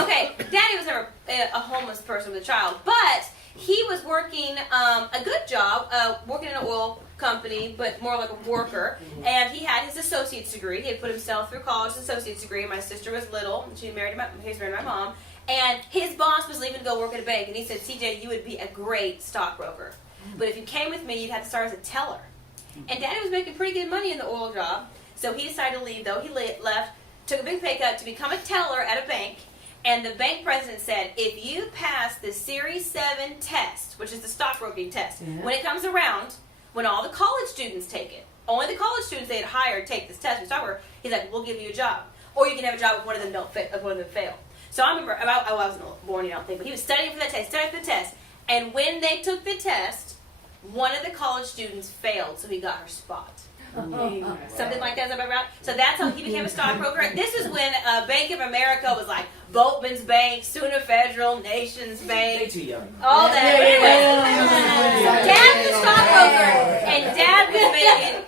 Okay, Daddy was never a homeless person with a child, but he was working a good job, working in an oil company, but more like a worker. And he had his associate's degree. He had put himself through college, associate's degree. My sister was little, and he was married to my mom. And his boss was leaving to go work at a bank, and he said, "CJ, you would be a great stockbroker, but if you came with me, you'd have to start as a teller." And Daddy was making pretty good money in the oil job, so he decided to leave. Though he left, took a big pay cut to become a teller at a bank. And the bank president said, "If you pass the Series 7 test, which is the stockbroking test, when it comes around, when all the college students take it, only the college students they had hired take this test for stockbroker, he's like, we'll give you a job, or you can have a job if one of them fail." So I remember, I wasn't born yet, I don't think, but he was studying for the test, and when they took the test, one of the college students failed, so he got her spot. Something like that. So that's how he became a stockbroker. This is when Bank of America was like Boatman's Bank, Sooner Federal, Nations Bank, all that. Dad was a stockbroker, and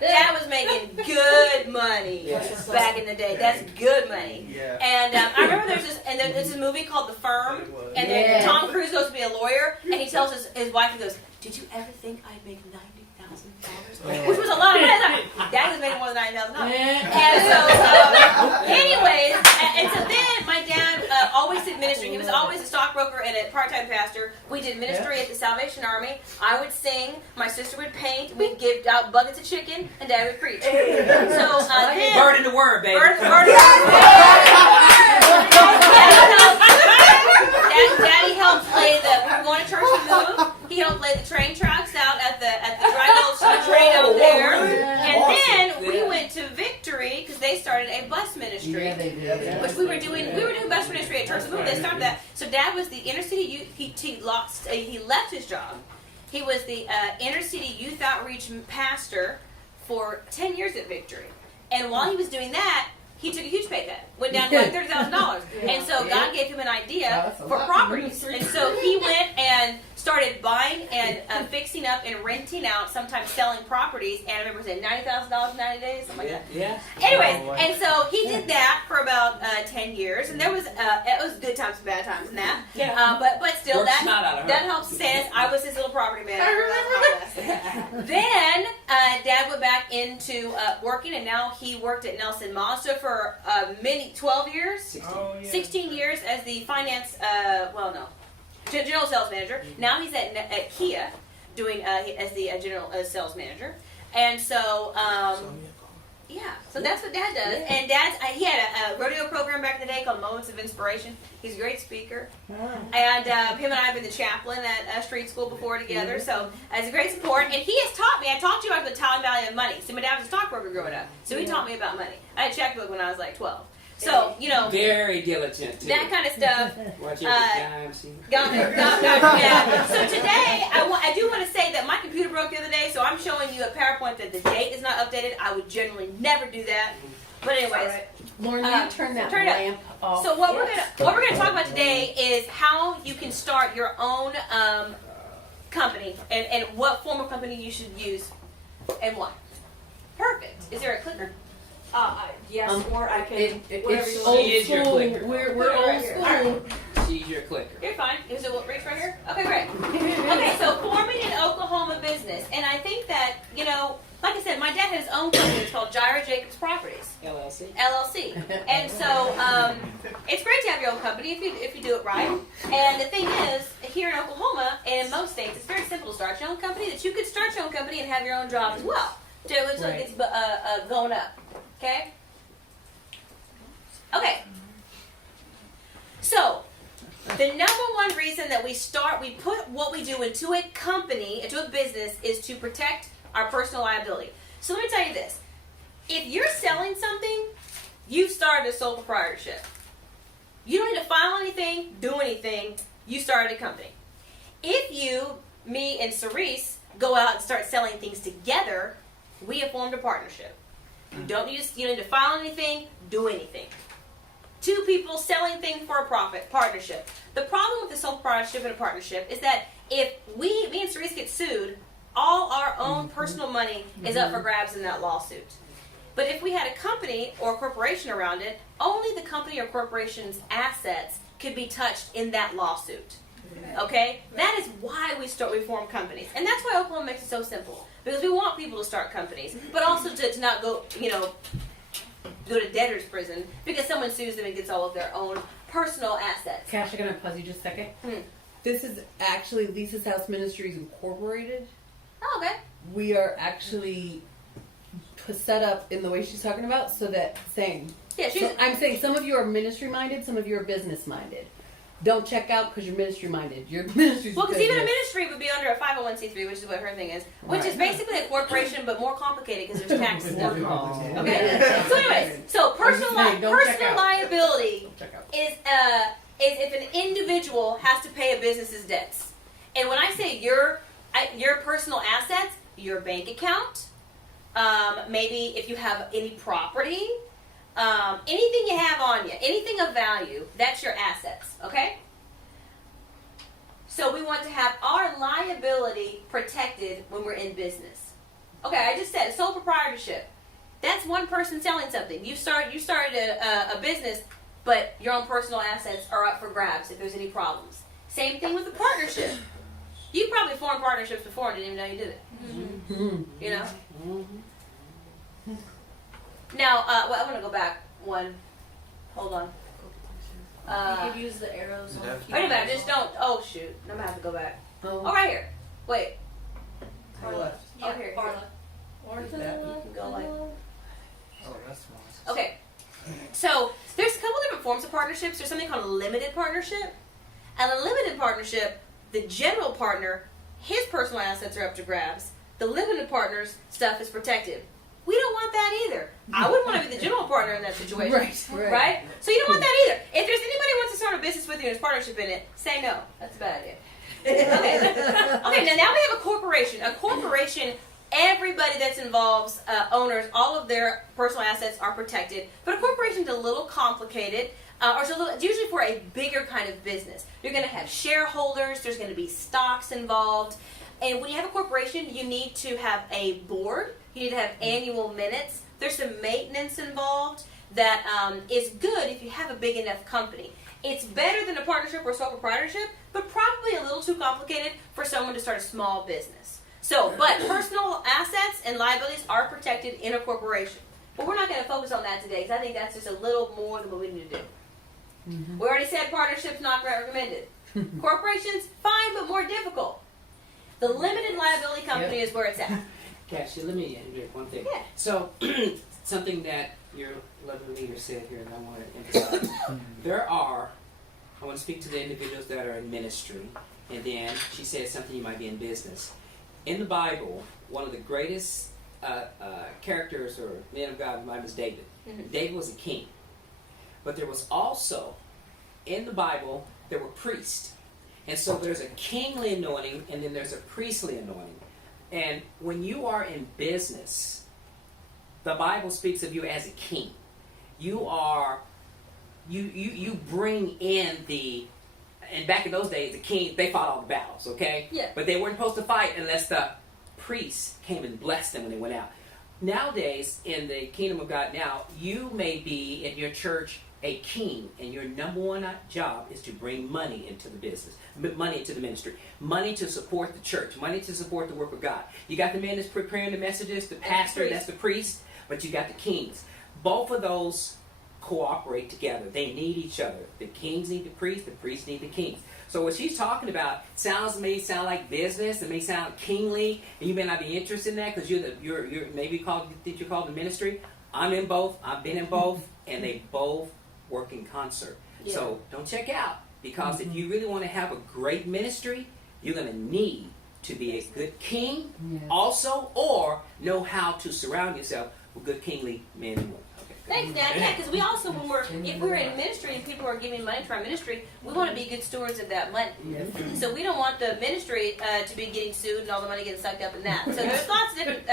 Dad was making good money back in the day. That's good money. And I remember there's this movie called The Firm, and then Tom Cruise goes to be a lawyer, and he tells his wife, he goes, "Did you ever think I'd make $90,000?" Which was a lot of money. Dad was making more than $9,000. And so, anyways, and so then my dad always did ministry. He was always a stockbroker and a part-time pastor. We did ministry at the Salvation Army. I would sing. My sister would paint. We'd give out buckets of chicken, and Dad would preach. So then, bird in the word, baby. Bird in the word. Daddy helped lay we were going to church to move. He helped lay the train tracks out at the dry old train out there. And then we went to Victory because they started a bus ministry. Yeah, they did. Which we were doing bus ministry at church to move. They started that. So Dad was the inner city youth. He left his job. He was the inner city youth outreach pastor for 10 years at Victory. And while he was doing that, he took a huge pay cut, went down to like $30,000. And so God gave him an idea for properties. And so he went and started buying and fixing up and renting out, sometimes selling properties. And I remember saying $90,000 in 90 days, something like that. Yeah. Anyways, and so he did that for about 10 years. And there was, it was good times and bad times in that. But still, that helps sustain us. I was his little property manager. Then Dad went back into working, and now he worked at Nelson Mazda for 12 years, 16 years as the finance, general sales manager. Now he's at Kia doing as the general sales manager. And so, so that's what Dad does. And he had a rodeo program back in the day called Moments of Inspiration. He's a great speaker. And him and I have been the chaplain at street school before together. So as a great support. And he has taught me, I talked to you about the time value of money. So my dad was a stockbroker growing up. So he taught me about money. I had a checkbook when I was like 12. So, very diligent too. That kind of stuff. Watch every time. So today, I do want to say that my computer broke the other day, so I'm showing you a PowerPoint that the date is not updated. I would generally never do that. But anyways, Lauren, you turn that lamp off. So what we're gonna talk about today is how you can start your own company and what form of company you should use and why. Perfect. Is there a clicker? Yes, or I can. It's old She is your school. clicker. We're old school. She's your clicker. You're fine. Is it reach right here? Okay, great. Okay, so forming an Oklahoma business, and I think that like I said, my dad had his own company. It's called Jaira Jacobs Properties. LLC. And so it's great to have your own company if you do it right. And the thing is, here in Oklahoma and in most states, it's very simple to start your own company. That you could start your own company and have your own job as well. So it gets going up. Okay? Okay. So, the number one reason that we put what we do into a company, into a business, is to protect our personal liability. So let me tell you this. If you're selling something, you've started a sole proprietorship. You don't need to file anything, do anything. You started a company. If you, me, and Cerise go out and start selling things together, we have formed a partnership. You don't need to file anything, do anything. Two people selling things for a profit, partnership. The problem with the sole proprietorship and a partnership is that if me and Cerise get sued, all our own personal money is up for grabs in that lawsuit. But if we had a company or a corporation around it, only the company or corporation's assets could be touched in that lawsuit. Okay? That is why we form companies. And that's why Oklahoma makes it so simple. Because we want people to start companies, but also to not go, go to debtor's prison because someone sues them and gets all of their own personal assets. Cash, I'm going to pause you just a second. This is actually Lisa's House Ministries Incorporated. Oh, okay. We are actually set up in the way she's talking about, so that I'm saying some of you are ministry minded, some of you are business minded. Don't check out because you're ministry minded. Your ministry's well, because even a ministry would be under a 501c3, which is what her thing is, which is basically a corporation but more complicated because there's tax stuff involved. Okay. So, anyways, personal liability is if an individual has to pay a business's debts, and when I say your personal assets, your bank account, maybe if you have any property. Anything you have on you, anything of value, that's your assets, okay? So we want to have our liability protected when we're in business. Okay, I just said sole proprietorship. That's one person selling something. You started a business, but your own personal assets are up for grabs if there's any problems. Same thing with the partnership. You probably formed partnerships before and didn't even know you did it. Mm-hmm. You know? Mm-hmm. Now, I want to go back one. Hold on. You could use the arrows on the Wait a minute, just don't. Oh, shoot. I'm going to have to go back. Oh, right here. Wait. Far left. Oh, here. Far left. Or to the left. You can go like. Oh, that's small. Okay. So, there's a couple different forms of partnerships. There's something called a limited partnership. And a limited partnership, the general partner, his personal assets are up to grabs. The limited partner's stuff is protected. We don't want that either. I wouldn't want to be the general partner in that situation. Right? So you don't want that either. If there's anybody who wants to start a business with you and there's partnership in it, say no. That's a bad idea. Okay, now we have a corporation. A corporation, everybody that's involved, owners, all of their personal assets are protected. But a corporation's a little complicated. It's usually for a bigger kind of business. You're going to have shareholders. There's going to be stocks involved. And when you have a corporation, you need to have a board. You need to have annual minutes. There's some maintenance involved that is good if you have a big enough company. It's better than a partnership or sole proprietorship, but probably a little too complicated for someone to start a small business. But personal assets and liabilities are protected in a corporation. But we're not going to focus on that today because I think that's just a little more than what we need to do. Mm-hmm. We already said partnerships not recommended. Corporations, fine, but more difficult. The limited liability company is where it's at. Cassia, let me interject one thing. Yeah. So, something that your lovely leader said here, and I want to emphasize. I want to speak to the individuals that are in ministry, and then she said something you might be in business. In the Bible, one of the greatest characters or men of God in the Bible is David. Mm-hmm. David was a king. But there was also, in the Bible, there were priests. And so there's a kingly anointing, and then there's a priestly anointing. And when you are in business, the Bible speaks of you as a king. You bring in and back in those days, the king, they fought all the battles, okay? Yeah. But they weren't supposed to fight unless the priests came and blessed them when they went out. Nowadays, in the kingdom of God now, you may be in your church a king, and your number one job is to bring money into the business, money into the ministry, money to support the church, money to support the work of God. You got the men that's preparing the messages, the pastor, that's the priest, but you got the kings. Both of those cooperate together. They need each other. The kings need the priests need the kings. So what she's talking about may sound like business, it may sound kingly, and you may not be interested in that because you're maybe you're called the ministry. I'm in both. I've been in both, and they both work in concert. Yeah. So don't check out, because if you really want to have a great ministry, you're going to need to be a good king also, or know how to surround yourself with good kingly men and women. Okay. Thanks, Dad. Yeah, because we also, if we're in ministry and people are giving money to our ministry, we want to be good stewards of that money. Yes. So we don't want the ministry to be getting sued and all the money getting sucked up in that. So there's lots of different.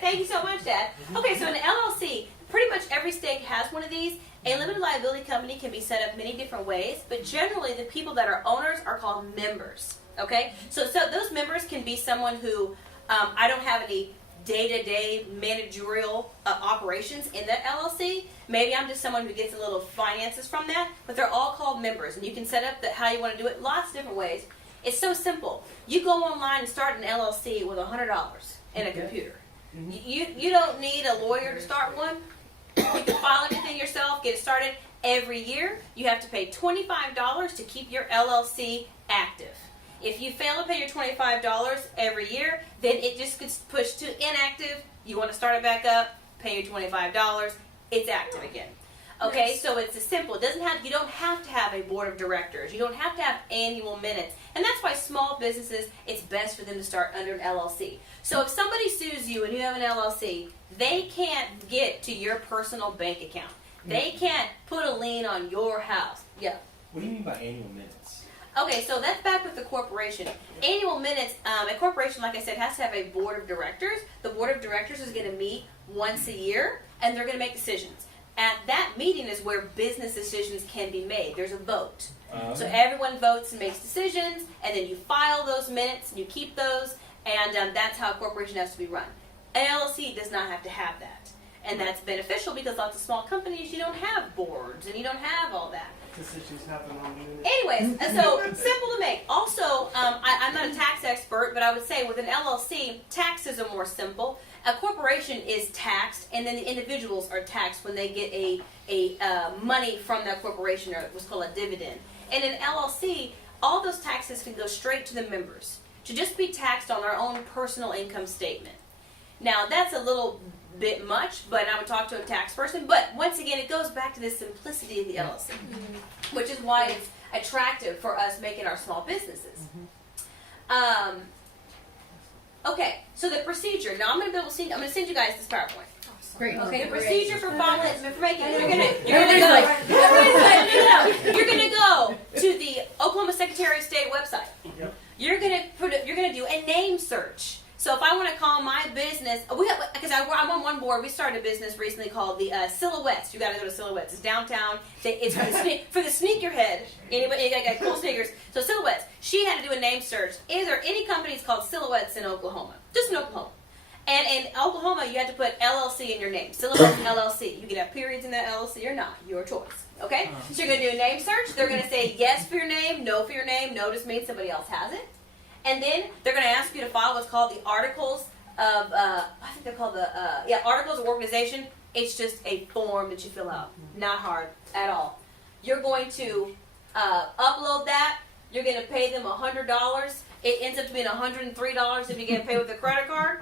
Thank you so much, Dad. Okay, so an LLC, pretty much every state has one of these. A limited liability company can be set up many different ways, but generally the people that are owners are called members. Okay, so those members can be someone who I don't have any day-to-day managerial operations in that LLC. Maybe I'm just someone who gets a little finances from that, but they're all called members, and you can set up how you want to do it lots of different ways. It's so simple. You go online and start an LLC with $100 and a computer. You don't need a lawyer to start one. You can file everything yourself, get it started. Every year, you have to pay $25 to keep your LLC active. If you fail to pay your $25 every year, then it just gets pushed to inactive. You want to start it back up, pay your $25, it's active again. Okay, yes. So it's as simple. You don't have to have a board of directors. You don't have to have annual minutes. And that's why small businesses, it's best for them to start under an LLC. So if somebody sues you and you have an LLC, they can't get to your personal bank account. They can't put a lien on your house. Yeah. What do you mean by annual minutes? Okay, so that's back with the corporation. Annual minutes, a corporation, like I said, has to have a board of directors. The board of directors is going to meet once a year, and they're going to make decisions. At that meeting is where business decisions can be made. There's a vote. So everyone votes and makes decisions, and then you file those minutes, and you keep those, and that's how a corporation has to be run. An LLC does not have to have that. And that's beneficial because lots of small companies, you don't have boards, and you don't have all that. Decisions happen on unit. Anyways, so simple to make. Also, I'm not a tax expert, but I would say with an LLC, taxes are more simple. A corporation is taxed, and then the individuals are taxed when they get a money from that corporation, or what's called a dividend. And in LLC, all those taxes can go straight to the members to just be taxed on their own personal income statement. Now, that's a little bit much, but I would talk to a tax person. But once again, it goes back to the simplicity of the LLC, which is why it's attractive for us making our small businesses. Okay, so the procedure. Now I'm going to send you guys this PowerPoint. Great. Okay, the procedure for following for making you're gonna go to the Oklahoma Secretary of State website. Yep. You're gonna do a name search. So if I want to call my business, because I'm on one board, we started a business recently called the Silhouettes. You got to go to Silhouettes. It's downtown. It's for the sneakerhead. Anybody got cool sneakers? So Silhouettes. She had to do a name search. Is there any companies called Silhouettes in Oklahoma? Just in Oklahoma. And in Oklahoma, you had to put LLC in your name. Silhouettes LLC. You can have periods in that LLC or not. Your choice. Okay? So you're going to do a name search. They're going to say yes for your name, no for your name. No just means somebody else has it. And then they're going to ask you to file what's called the Articles of, I think they're called Articles of Organization. It's just a form that you fill out. Not hard at all. You're going to upload that. You're going to pay them $100. It ends up being $103 if you get paid with a credit card.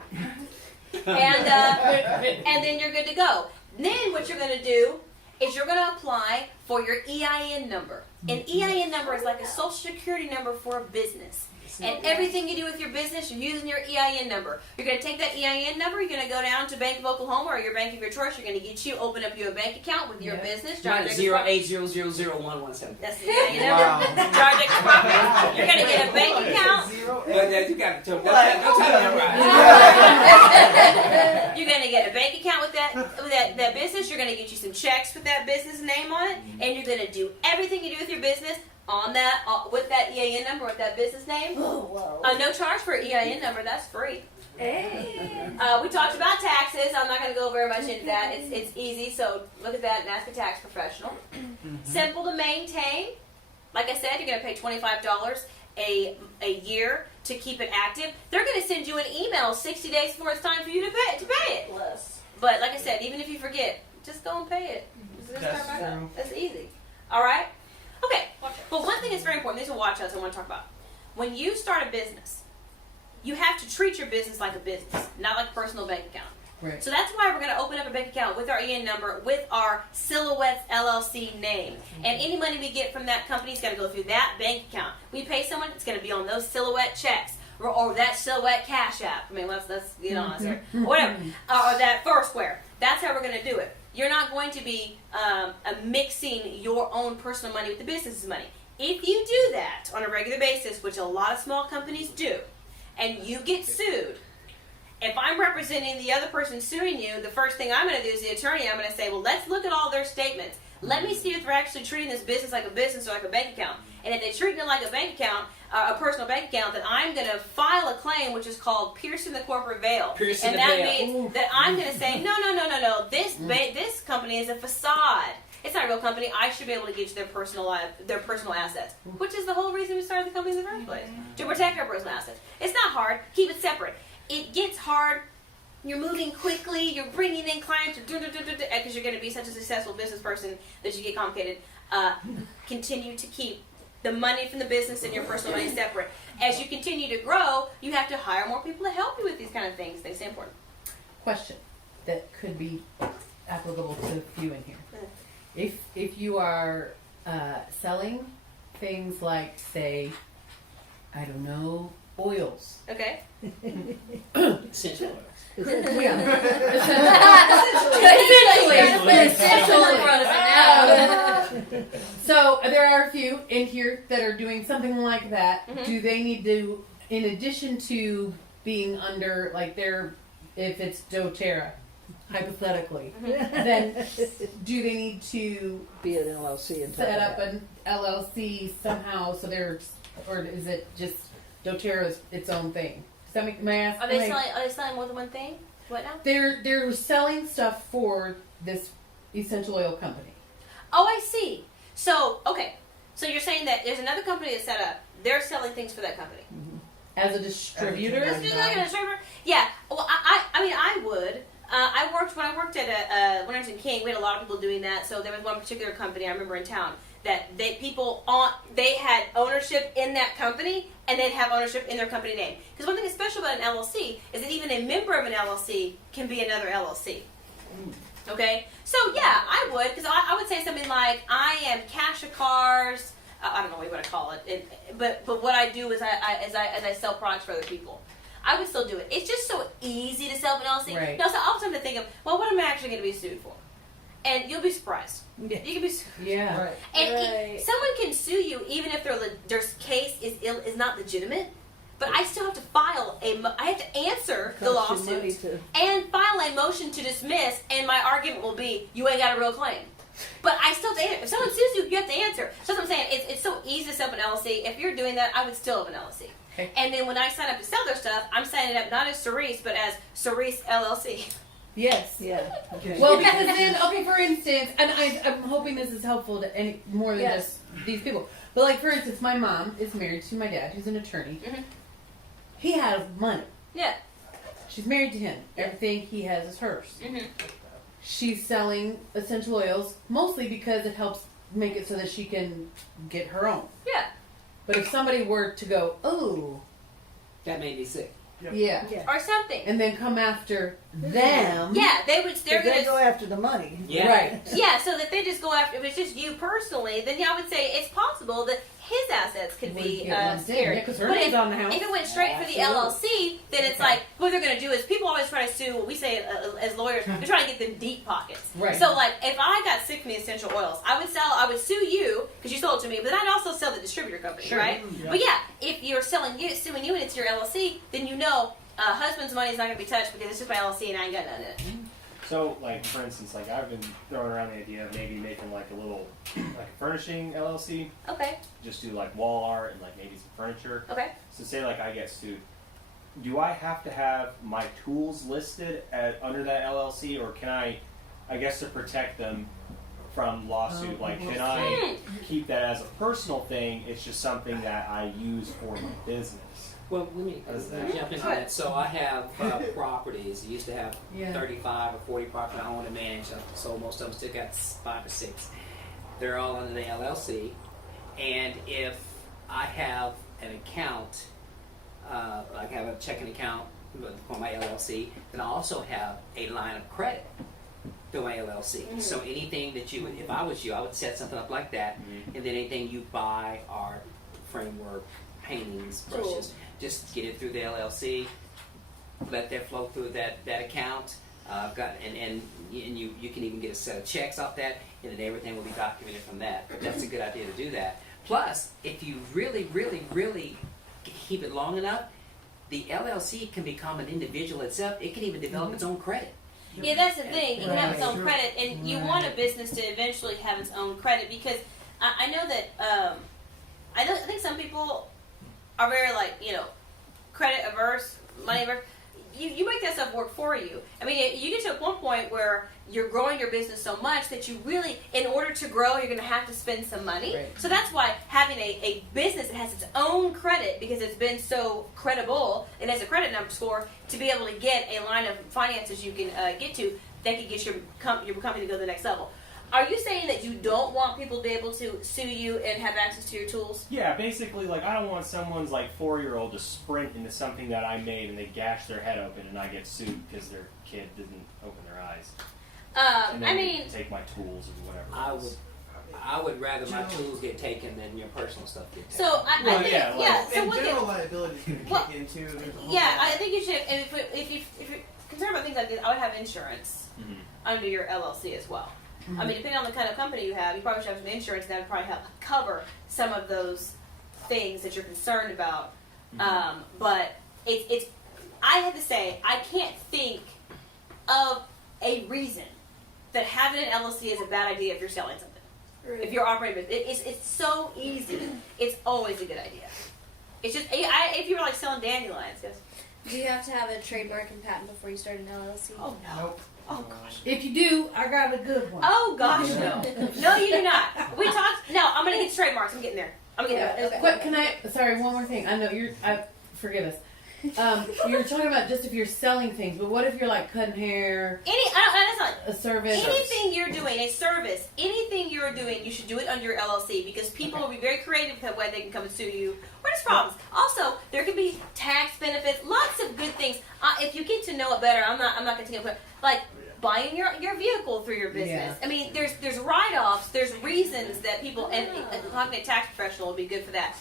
And then you're good to go. Then what you're going to do is you're going to apply for your EIN number. An EIN number is like a social security number for a business. And everything you do with your business, you're using your EIN number. You're going to take that EIN number, you're going to go down to Bank of Oklahoma or your bank of your choice. You're going to open up a bank account with your business. Mine is 080000117. That's the EIN number. Charge extra profit. You're going to get a bank account. You got to don't try to memorize. You're going to get a bank account with that business. You're going to get you some checks with that business name on it. And you're going to do everything you do with your business on that with that EIN number, with that business name. No charge for an EIN number. That's free. Hey. We talked about taxes. I'm not going to go very much into that. It's easy. So look at that and ask a tax professional. Simple to maintain. Like I said, you're going to pay $25 a year to keep it active. They're going to send you an email 60 days before it's time for you to pay it. But like I said, even if you forget, just go and pay it. That's easy. All right. Okay, but one thing that's very important, these are watch-outs I want to talk about. When you start a business, you have to treat your business like a business, not like a personal bank account. Right. So that's why we're going to open up a bank account with our EIN number, with our Silhouettes LLC name. And any money we get from that company is going to go through that bank account. We pay someone, it's going to be on those Silhouette checks. Or that Silhouette Cash App. I mean, let's get honest here. Whatever. Or that Foursquare. That's how we're going to do it. You're not going to be mixing your own personal money with the business's money. If you do that on a regular basis, which a lot of small companies do, and you get sued, if I'm representing the other person suing you, the first thing I'm going to do as the attorney, I'm going to say, well, let's look at all their statements. Let me see if they're actually treating this business like a business or like a bank account. And if they're treating it like a bank account, a personal bank account, then I'm going to file a claim, which is called piercing the corporate veil. Piercing and the that veil. means that I'm going to say, no. This company is a facade. It's not a real company. I should be able to get you their personal assets, which is the whole reason we started the company in the first place, to protect our personal assets. It's not hard. Keep it separate. It gets hard. You're moving quickly. You're bringing in clients because you're going to be such a successful business person that you get complicated. Continue to keep the money from the business and your personal money separate. As you continue to grow, you have to hire more people to help you with these kind of things. They say important. Question that could be applicable to a few in here. If you are selling things like, say, I don't know, oils. Okay. Essential oils. So there are a few in here that are doing something like that. Mm-hmm. Do they need to, in addition to being under, like if it's doTERRA, hypothetically, then do they need to be an LLC and set up an LLC somehow? So or is it just doTERRA is its own thing? Does that make? May I ask? Are they selling more than one thing? What now? They're selling stuff for this essential oil company. Oh, I see. So okay. So you're saying that there's another company that's set up. They're selling things for that company. Mm-hmm. As a distributor? Just like a distributor? Yeah. Well, I would. When I worked at Winterton King, we had a lot of people doing that. So there was one particular company I remember in town that they had ownership in that company, and they'd have ownership in their company name. Because one thing that's special about an LLC is that even a member of an LLC can be another LLC. Okay? So yeah, I would, because I would say something like, I am Cassia Carr's, I don't know what you want to call it, but what I do is I sell products for other people. I would still do it. It's just so easy to sell an LLC. Right. No, so I'll have to think of, well, what am I actually going to be sued for? And you'll be surprised. Yeah. You can be sued. Yeah. Right. And someone can sue you even if their case is not legitimate. But I still have to I have to answer the Costs you money lawsuit and file a motion to dismiss, and my argument will be, you ain't got a real claim. But I still have to answer. If someone sues you, you have to answer. So that's what I'm saying. It's so easy to set up an LLC. If you're doing that, I would still have an LLC. Okay. And then when I sign up to sell their stuff, I'm signing up not as Cerise, but as Cerise LLC. Yes. Yeah. Okay. Well, because then, for instance, and I'm hoping this is helpful to any more than just these people. But like, for instance, my mom is married to my dad, who's an attorney. Mm-hmm. He has money. Yeah. She's married to him. Yeah. Everything he has is hers. Mm-hmm. She's selling essential oils mostly because it helps make it so that she can get her own. Yeah. But if somebody were to go, oh, That made me sick. yeah, Or something. and then come after them, Yeah, they're They going go to. after the money. Yeah. right? Yeah, so that they just go after. If it's just you personally, then I would say it's possible that his assets could be scared. because her But name's on the house. if it went straight for the LLC, then it's like what they're going to do is people always try to sue. We say as lawyers, they're trying to get them deep pockets. Right. So like if I got sick from the essential oils, I would sue you because you sold it to me, but then I'd also sell the distributor company, Sure. right? Yeah. But yeah, if you're suing you and it's your LLC, then you know husband's money is not going to be touched because it's just my LLC and I ain't got none in it. So, like, for instance, like, I've been throwing around the idea of maybe making, like, a little, like, a furnishing LLC. Okay. Just do, like, wall art and, like, maybe some furniture. Okay. So, say, like, I get sued. Do I have to have my tools listed under that LLC, or can I guess, to protect them from lawsuit? Like, can I keep that as a personal thing? It's just something that I use for my business. Well, let me jump into that. So I have properties. I used to have 35 or 40 properties I own and manage. I sold most of them. Still got 5 or 6. They're all under the LLC. And if I have an account, like I have a checking account for my LLC, then I also have a line of credit through my LLC. Mm-hmm. So anything that you would, if I was you, I would set something up like that. Mm-hmm. And then anything you buy, art, framework, paintings, brushes, just get it through the LLC, let that flow through that account. And you can even get a set of checks off that, and then everything will be documented from that. That's a good idea to do that. Plus, if you really, really, really keep it long enough, the LLC can become an individual itself. It can even develop its own credit. Yeah, that's the thing. It can have its own Right. credit, and you want a business to eventually have its own credit because I know that I think some people are very like credit averse, money averse, you make that stuff work for you. I mean, you get to one point where you're growing your business so much that you really, in order to grow, you're going to have to spend some money. Right. So that's why having a business that has its own credit, because it's been so credible, it has a credit number score, to be able to get a line of finances you can get to that can get your company to go to the next level. Are you saying that you don't want people to be able to sue you and have access to your tools? Yeah, basically, like, I don't want someone's, like, 4-year-old to sprint into something that I made and they gash their head open and I get sued because their kid didn't open their eyes. And then I mean, take my tools or whatever. I would rather my tools get taken than your personal stuff get taken. so I Well, think, yeah, like- so And we'll general get, liability is going to well, kick in too. There's a whole yeah, lot. I think you should, and if you're concerned about things like this, I would have insurance Mhm. under your LLC as well. I mean, depending on the kind of company you have, you probably should have some insurance that would probably help cover some of those things that you're concerned about. But it's I have to say, I can't think of a reason that having an LLC is a bad idea if you're selling something. If you're operating business, it's so easy. It's always a good idea. It's just if you were like selling dandelions, guys. Do you have to have a trademark and patent before you start an LLC? Oh no. Nope. Oh gosh. If you do, I got a good one. Oh gosh, no. No, you do not. We talked. No, I'm gonna get trademarks. I'm getting there. I'm getting there. Okay. But can I? Sorry, one more thing. I know forgive us. You're talking about just if you're selling things, but what if you're like cutting hair, That's not. a service? Anything you're doing, a service, anything you're doing, you should do it under your LLC because people will be very creative with the way they can come and sue you. Or there's problems. Also, there can be tax benefits, lots of good things. If you get to know it better, I'm not going to take it, like buying your vehicle through your business. Yeah. I mean, there's write-offs, there's reasons that people, and talking to a tax professional would be good for that.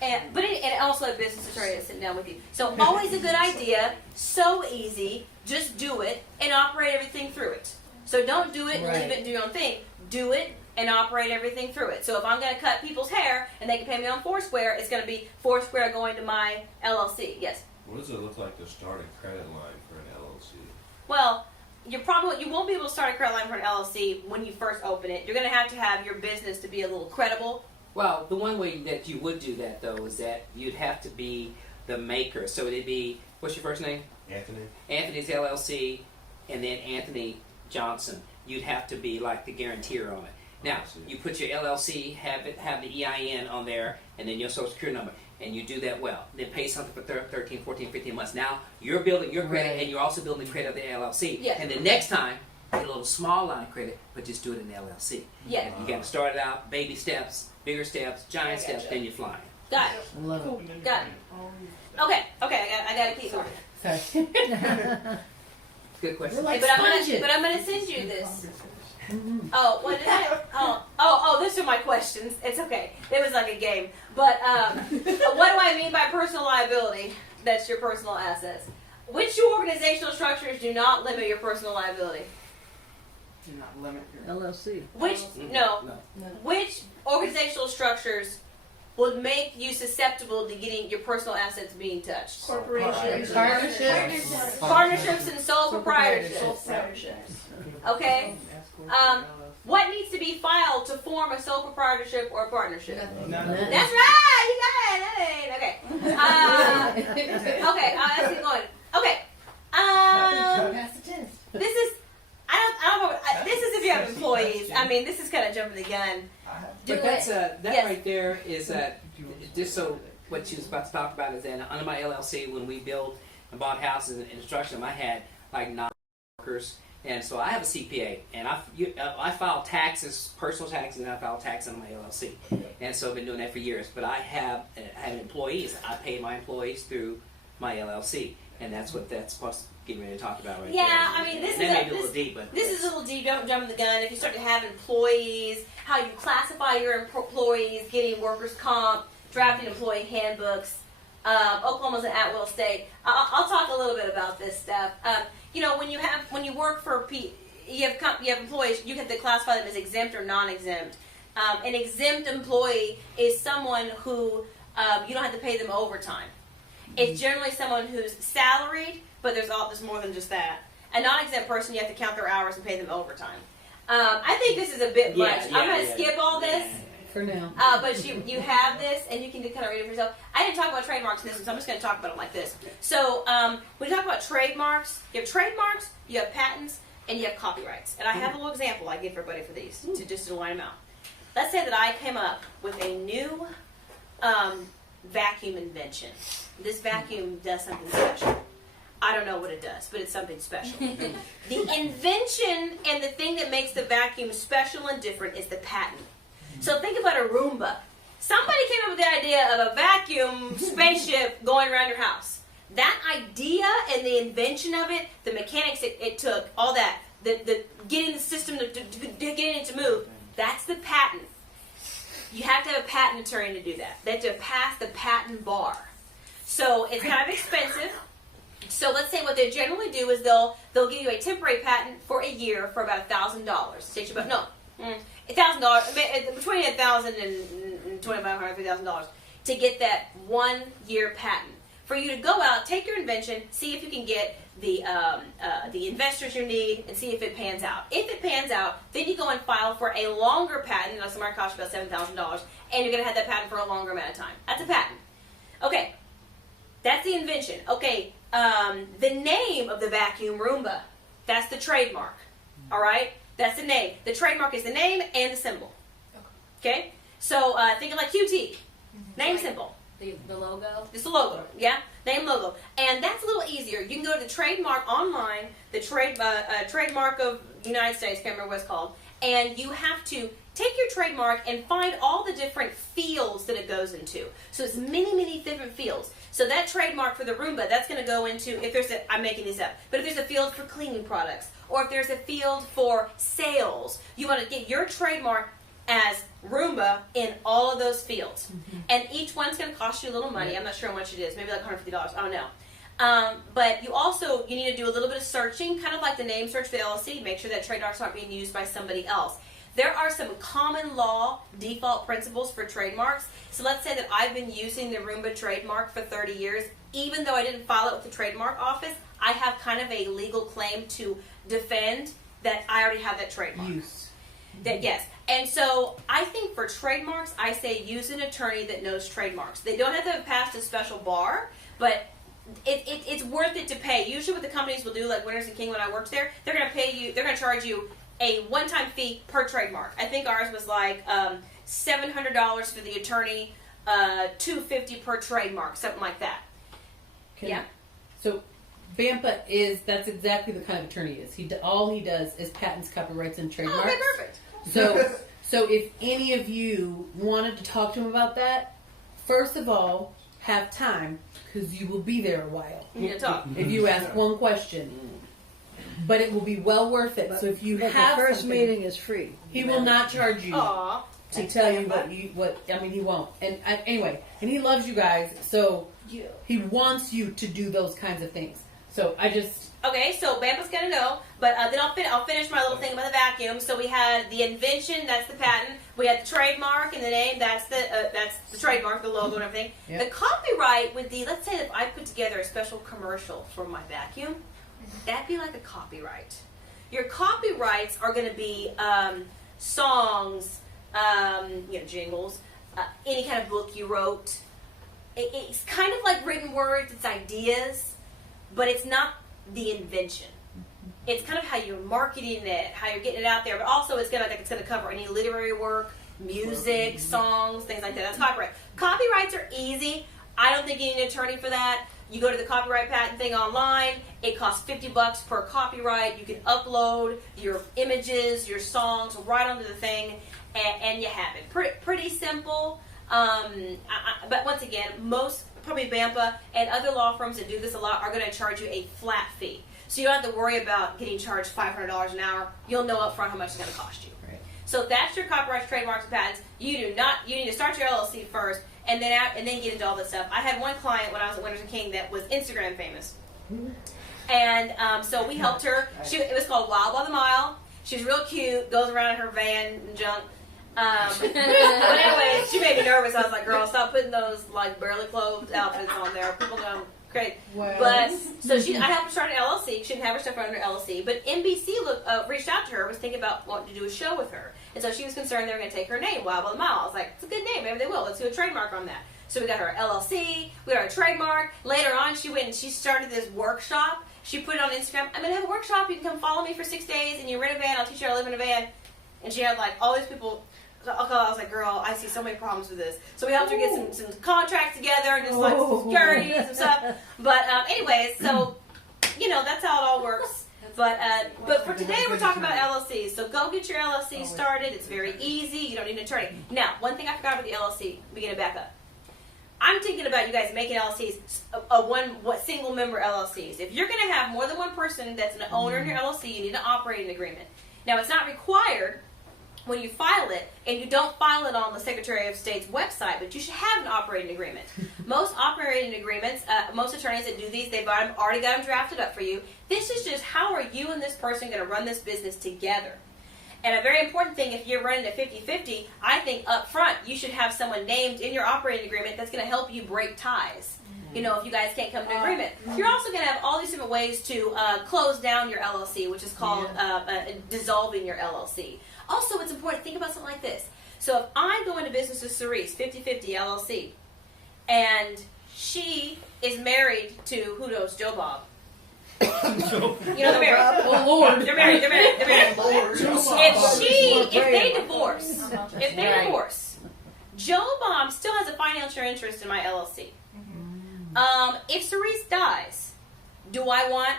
And also a business attorney that's sitting down with you. So always a good idea, so easy, just do it and operate everything through it. So don't do it and leave it and do your own thing. Do it and operate everything through it. So if I'm going to cut people's hair and they can pay me on Foursquare, it's going to be Foursquare going to my LLC. Yes? What does it look like to start a credit line for an LLC? Well, you won't be able to start a credit line for an LLC when you first open it. You're going to have your business to be a little credible. Well, the one way that you would do that, though, is that you'd have to be the maker. So it'd be, what's your first name? Anthony? Anthony's LLC, and then Anthony Johnson. You'd have to be like the guarantor on it. Now, you put your LLC, have the EIN on there, and then your social security number, and you do that well. Then pay something for 13, 14, 15 months. Now, you're building your credit, and you're also building the credit of the LLC. Yeah. And then next time, get a little small line of credit, but just do it in the LLC. Yeah. You got to start it out, baby steps, bigger steps, giant steps, then you're flying. Got it. Love it. Got it. Okay, I got to keep going. Sorry. Good question. We're like But sponges. I'm gonna send you this. Oh, what did I? Oh, these are my questions. It's okay. It was like a game. But what do I mean by personal liability? That's your personal assets. Which organizational structures do not limit your personal liability? Do not limit your. LLC. Which Which organizational structures would make you susceptible to getting your personal assets being touched? Corporations. Partnerships and sole proprietorships. Okay. What needs to be filed to form a sole proprietorship or a partnership? None. That's right. You got it. That ain't okay. Okay. Let's keep going. Okay. Pass the test. This is. I don't know. This is if you have employees. I mean, this is kind of jumping the gun. Do But that's it. that Yes. right there is just so what she was about to talk about is that under my LLC when we built and bought houses and construction, I had like 9 workers, and so I have a CPA, and I file taxes, personal taxes, and I file taxes on my LLC, and so I've been doing that for years. But I have employees. I pay my employees through my LLC, and that's what that's supposed to get ready to talk about right there. Yeah, I mean, this that is may be a little deep, but this is a little deep. Don't jump the gun. If you start to have employees, how you classify your employees, getting workers' comp, drafting employee handbooks. Oklahoma's an at-will state. I'll talk a little bit about this stuff. When you work for you have employees, you have to classify them as exempt or non-exempt. An exempt employee is someone who you don't have to pay them overtime. It's generally someone who's salaried, but there's more than just that. A non-exempt person, you have to count their hours and pay them overtime. I think this is a bit much. I'm going to skip all this for now. But you have this, and you can kind of read it for yourself. I didn't talk about trademarks in this one, so I'm just going to talk about them like this. So when you talk about trademarks, you have trademarks, you have patents, and you have copyrights. And I have a little example I give everybody for these, to line them out. Let's say that I came up with a new vacuum invention. This vacuum does something special. I don't know what it does, but it's something special. The invention and the thing that makes the vacuum special and different is the patent. So think about a Roomba. Somebody came up with the idea of a vacuum spaceship going around your house. That idea and the invention of it, the mechanics it took, all that, the getting the system getting it to move, that's the patent. You have to have a patent attorney to do that. They have to pass the patent bar. So it's kind of expensive. So let's say what they generally do is they'll give you a temporary patent for a year for about $1,000. Takes you about $1,000 between $1,000 and $2,500, $3,000 to get that 1 year patent. For you to go out, take your invention, see if you can get the investors you need, and see if it pans out. If it pans out, then you go and file for a longer patent. That's might cost you about $7,000, and you're going to have that patent for a longer amount of time. That's a patent. Okay, that's the invention. Okay. The name of the vacuum Roomba, that's the trademark. All right? That's the name. The trademark is the name and the symbol. Okay? So think of like QT. Name, symbol. The logo? It's the logo, yeah? Name, logo. And that's a little easier. You can go to the trademark online, the trademark of the United States, can't remember what it's called, and you have to take your trademark and find all the different fields that it goes into. So it's many, many different fields. So that trademark for the Roomba, that's going to go into, if there's a, I'm making this up, but if there's a field for cleaning products, or if there's a field for sales, you want to get your trademark as Roomba in all of those fields. And each one's going to cost you a little money. I'm not sure how much it is, maybe like $150, I don't know. But you need to do a little bit of searching, kind of like the name search for the LLC, make sure that trademarks aren't being used by somebody else. There are some common law default principles for trademarks. So let's say that I've been using the Roomba trademark for 30 years. Even though I didn't file it with the trademark office, I have kind of a legal claim to defend that I already have that trademark. Yes. And so I think for trademarks, I say use an attorney that knows trademarks. They don't have to have passed a special bar, but it's worth it to pay. Usually what the companies will do, like Winners and King when I worked there, they're going to pay you, they're going to charge you a one-time fee per trademark. I think ours was like $700 for the attorney, $250 per trademark, something like that. Yeah. So Bampa that's exactly the kind of attorney he is. All he does is patents, copyrights, and trademarks. Okay, perfect. So if any of you wanted to talk to him about that, first of all, have time, because you will be there a while. You need to talk. If you ask one question. But it will be well worth it. So if you have the first something, meeting is free. He will not charge you Aww. to tell you he won't. And anyway, and he loves you guys, so he wants you to do those kinds of things. So Okay, so Bampa's gonna know, but then I'll finish my little thing about the vacuum. So we had the invention, that's the patent. We had the trademark and the name, that's the trademark, the logo and everything. Yep. The copyright with let's say if I put together a special commercial for my vacuum, that'd be like a copyright. Your copyrights are going to be songs, jingles, any kind of book you wrote. It's kind of like written words, it's ideas, but it's not the invention. It's kind of how you're marketing it, how you're getting it out there, but also it's going to cover any literary work, music, songs, things like that. That's copyright. Copyrights are easy. I don't think you need an attorney for that. You go to the copyright patent thing online. It costs $50 per copyright. You can upload your images, your songs right onto the thing, and you have it. Pretty simple. But once again, probably Bampa and other law firms that do this a lot are going to charge you a flat fee. So you don't have to worry about getting charged $500 an hour. You'll know up front how much it's going to cost you. Right. So that's your copyrights, trademarks, and patents. You need to start your LLC first. And then get into all this stuff. I had one client when I was at Winners and King that was Instagram famous, and so we helped her. It was called Wild by the Mile. She was real cute, goes around in her van and junk. But anyway, she made me nervous. I was like, "Girl, stop putting those like barely clothed outfits on there. People don't Great. Well. But so I helped her start an LLC. She didn't have her stuff under LLC, but NBC reached out to her, was thinking about wanting to do a show with her, and so she was concerned they were going to take her name, Wild by the Mile. I was like, it's a good name, maybe they will. Let's do a trademark on that. So we got her LLC, we got her trademark. Later on, she went and she started this workshop. She put it on Instagram. I'm going to have a workshop. You can come follow me for 6 days, and you rent a van. I'll teach you how to live in a van. And she had like all these people. I was like, girl, I see so many problems with this. So we helped her get some contracts together and just like some security and some stuff. But anyways, so that's how it all works. But for today we're talking about LLCs. So go get your LLC started. It's very easy. You don't need an attorney. Now, one thing I forgot about the LLC. We're gonna back up. I'm thinking about you guys making LLCs single member LLCs. If you're gonna have more than one person that's an owner in your LLC, you need an operating agreement. Now, it's not required when you file it, and you don't file it on the Secretary of State's website, but you should have an operating agreement. Most operating agreements, most attorneys that do these, they've already got them drafted up for you. This is just how are you and this person going to run this business together. And a very important thing, if you're running a 50-50, I think up front you should have someone named in your operating agreement that's going to help you break ties. If you guys can't come to an agreement. You're also going to have all these different ways to close down your LLC, which is called dissolving your LLC. Also, it's important to think about something like this. So if I go into business with Cerise, 50-50 LLC, and she is married to, who knows, Joe Bob. They're married. Oh, Lord. They're married. Lord. If they divorce, Joe Bob still has a financial interest in my LLC. If Cerise dies, do I want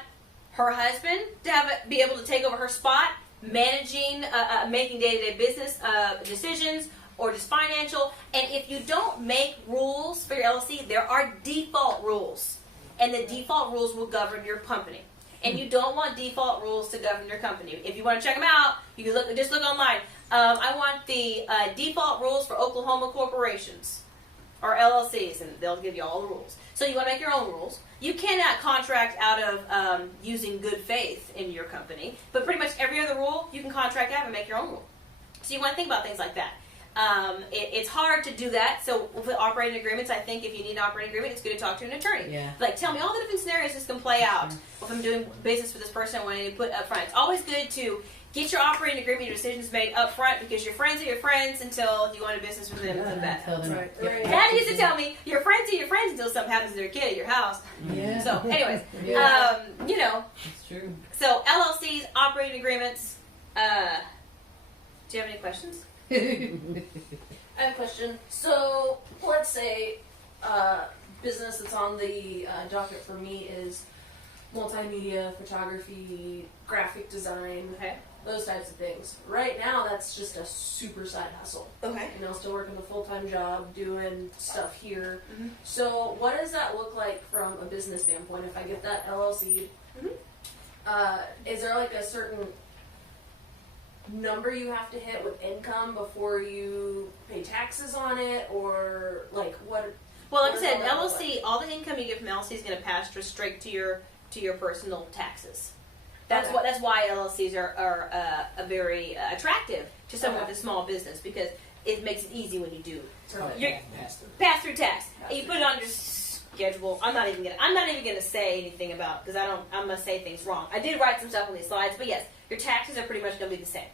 her husband to be able to take over her spot, managing, making day-to-day business decisions, or just financial? And if you don't make rules for your LLC, there are default rules, and the default rules will govern your company. And you don't want default rules to govern your company. If you want to check them out, you can just look online. I want the default rules for Oklahoma corporations or LLCs, and they'll give you all the rules. So you want to make your own rules. You cannot contract out of using good faith in your company, but pretty much every other rule you can contract out and make your own rule. So you want to think about things like that. It's hard to do that. So with operating agreements, I think if you need an operating agreement, it's good to talk to an attorney. Yeah. Like, tell me all the different scenarios this can play out. If I'm doing business with this person, I want to put up front. It's always good to get your operating agreement, your decisions made up front, because your friends are your friends until you go into business with them and come back. Dad used to tell me, your friends are your friends until something happens to their kid at your house. Yeah. So, anyways, It's true. So LLCs, operating agreements. Do you have any questions? I have a question. So, let's say business that's on the docket for me is multimedia, photography, graphic design, Okay. those types of things. Right now, that's just a super side hustle. Okay. Still working a full-time job, doing stuff here. Mhm. So, what does that look like from a business standpoint? If I get that LLC, is there like a certain number you have to hit with income before you pay taxes on it, or like what? Well, like I what said, does all that look LLC, all the income you get from LLC is going to pass just straight to your personal taxes. That's Okay. that's why LLCs are very attractive to someone Okay. with a small business, because it makes it easy when you do Right. You're- pass through tax. And you put it on your schedule. I'm not even gonna say anything about, because I'm gonna say things wrong. I did write some stuff on these slides, but yes, your taxes are pretty much gonna be the same.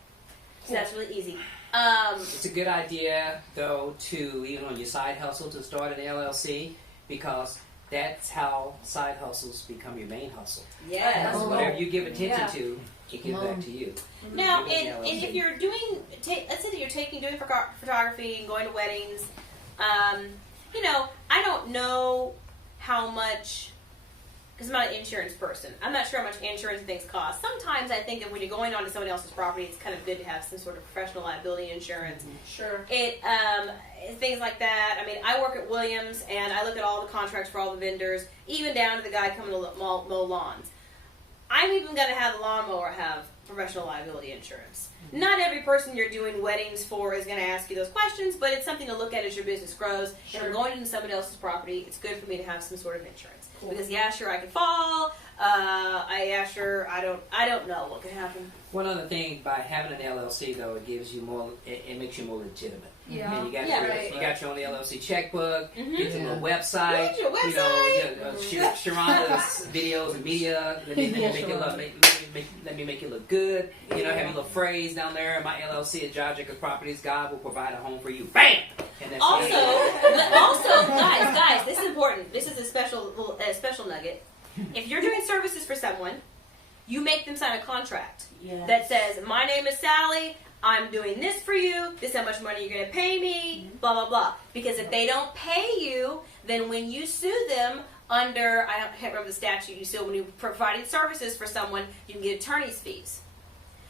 So that's really easy. It's a good idea, though, to even on your side hustle to start an LLC, because that's how side hustles become your main hustle. Yes. So whatever you give attention Yeah. to, it gives back to you. Now, Doing and LLC. if you're doing, let's say that you're doing photography and going to weddings, I don't know how much, because I'm not an insurance person. I'm not sure how much insurance things cost. Sometimes I think that when you're going onto someone else's property, it's kind of good to have some sort of professional liability insurance. Sure. Things like that. I mean, I work at Williams, and I look at all the contracts for all the vendors, even down to the guy coming to mow lawns. I'm even going to have the lawnmower have professional liability insurance. Not every person you're doing weddings for is going to ask you those questions, but it's something to look at as your business grows. If I'm going into somebody else's property, it's good for me to have some sort of insurance. Because yeah, sure, I could fall. I don't know what could happen. One other thing, by having an LLC though, it gives you more. It makes you more legitimate. Yeah. And you got Yeah, your, right. you got your own LLC checkbook. Mhm. Get your little website. Get your website. Sharonda's videos and media. Let me make it look good. You know, have your little phrase down there. My LLC at John Jacobs Properties. God will provide a home for you. Bam. And that's Also, guys, this is important. This is a special nugget. If you're doing services for someone, you make them sign a contract that says, "My name is Sally. I'm doing this for you. This is how much money you're going to pay me." Blah blah blah. Because if they don't pay you, then when you sue them under, I can't remember the statute. You still, when you're providing services for someone, you can get attorney's fees,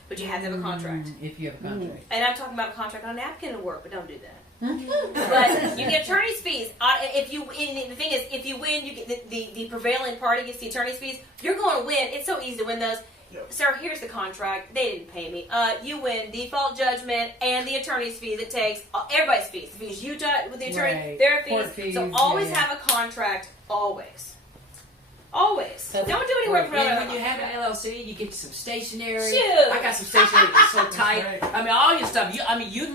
but you have to have a contract. If you have a contract. And I'm talking about a contract on a napkin at work, but don't do that. But you get attorney's fees. The thing is, if you win, you get the prevailing party gets the attorney's fees. You're going to win. It's so easy to win those. Yep. Sir, here's the contract. They didn't pay me. You win default judgment and the attorney's fees. It takes everybody's fees. The fees you judge with the attorney, Right. their Court fees. fees, So always yeah. have a contract. Always. Always. That's Don't do any work for And another. when you have an LLC, you get some stationery. Shoot. I got some stationery that's so tight. right. I mean, all your stuff. You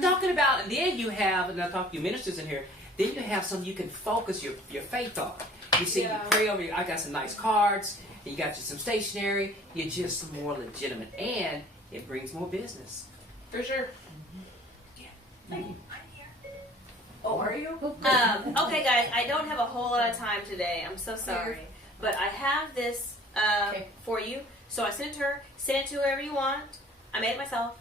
talking about, and then you have, and I talk to you ministers in here. Then you have something you can focus your faith on. You see, you pray over. I got some nice cards. And you got you some stationery. You're just more legitimate, and it brings more business. For sure. Oh, are you? Okay, guys, I don't have a whole lot of time today. I'm so sorry. But I have this for you. So I sent it to her. Send it to whoever you want. I made it myself.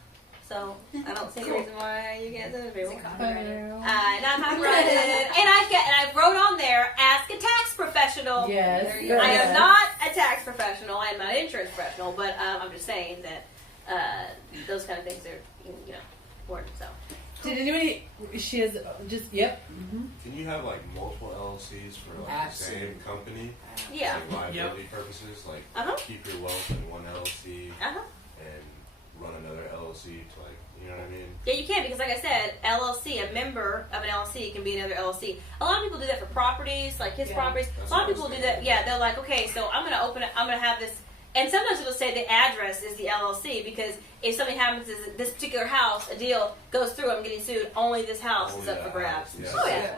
So I don't see any reason why you can't send it to everyone. Not copyrighted. And I wrote on there, ask a tax professional. Yes. I am not a tax professional. I am not an insurance professional. But I'm just saying that those kind of things are, important. So. Did anybody? She has just yep. Can you have like multiple LLCs for like Absolutely. the same company? Yeah. Like liability purposes, like Uh-huh. keep your wealth in one LLC Uh-huh. and run another LLC to like, you know what I mean? Yeah, you can because, like I said, LLC, a member of an LLC can be another LLC. A lot of people do that for properties, like his properties. That's A lot of what I people was do that. thinking. Yeah, they're like, okay, so I'm going to open it. I'm going to have this, and sometimes it'll say the address is the LLC because if something happens, is this particular house, a deal goes through, I'm getting sued. Only this house is Only up for that grabs. house, yeah. Oh yeah.